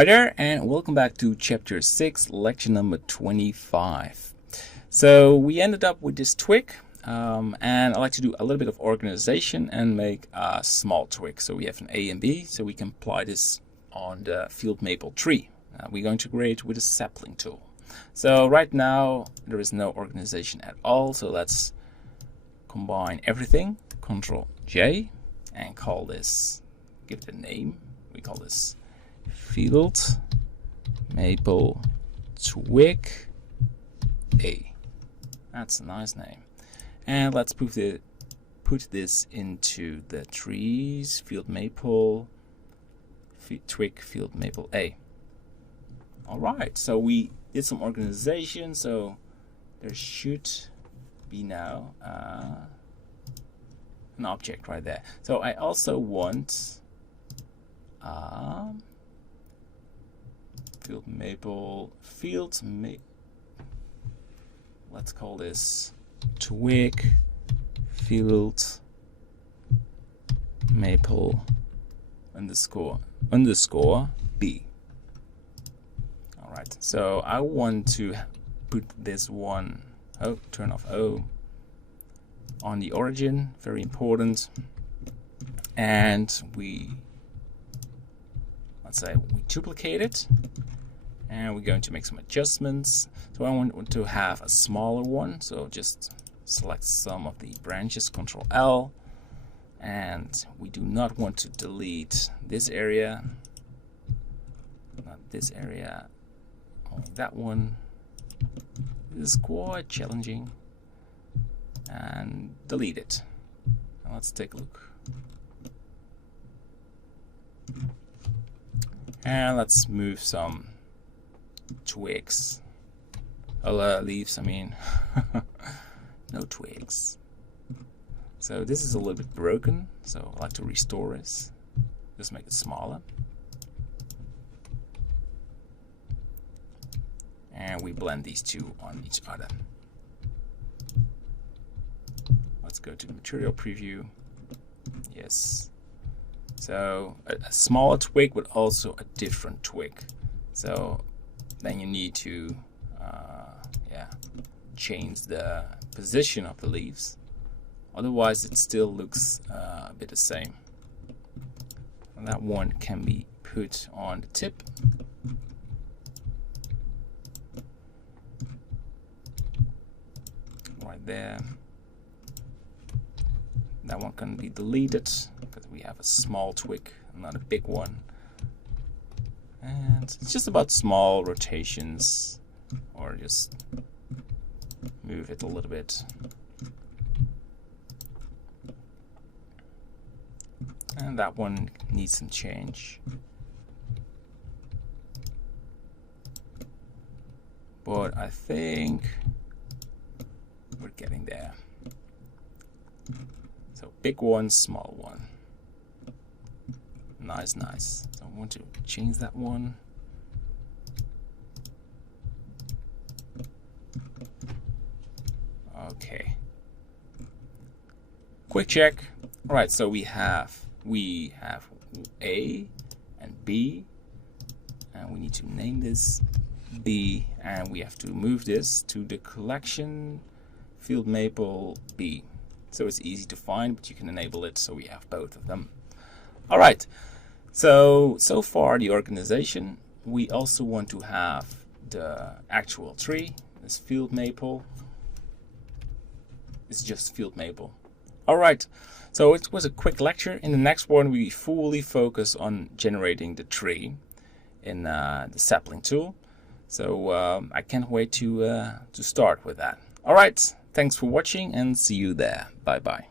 Hi there, and welcome back to Chapter 6, Lecture number 25. So we ended up with this twig, and I like to do a little bit of organization and make a small twig. So we have an A and B, so we can apply this on the field maple tree. We're going to create with a sapling tool. So right now there is no organization at all, so let's combine everything, Ctrl J, and call this, give it a name, we call this field maple twig A. That's a nice name. And let's put this into the trees, field maple twig, field maple A. Alright, so we did some organization, so there should be now an object right there. So I also want let's call this twig field maple underscore B. Alright, so I want to put this one, turn off O, on the origin, very important. And let's say we duplicate it, and we're going to make some adjustments. So I want to have a smaller one, so just select some of the branches, Ctrl L, and we do not want to delete this area, not this area, only that one. This is quite challenging, and delete it. Now let's take a look. And let's move some twigs. Leaves, I mean. No twigs. So this is a little bit broken, so I like to restore this. Just make it smaller. And we blend these two on each other. Let's go to the material preview. Yes. So a smaller twig, but also a different twig. So then you need to change the position of the leaves. Otherwise it still looks a bit the same. And that one can be put on the tip. Right there. That one can be deleted because we have a small twig, not a big one. And it's just about small rotations, or just move it a little bit. And that one needs some change. But I think we're getting there. So big one, small one. Nice, nice. So I want to change that one. Okay. Quick check. All right, so we have A and B, and we need to name this B, and we have to move this to the collection field maple B. So it's easy to find, but you can enable it so we have both of them. All right. So far the organization. We also want to have the actual tree. This field maple. It's just field maple. All right. So it was a quick lecture. In the next one, we fully focus on generating the tree in the sapling tool. So I can't wait to start with that. All right. Thanks for watching, and see you there. Bye bye.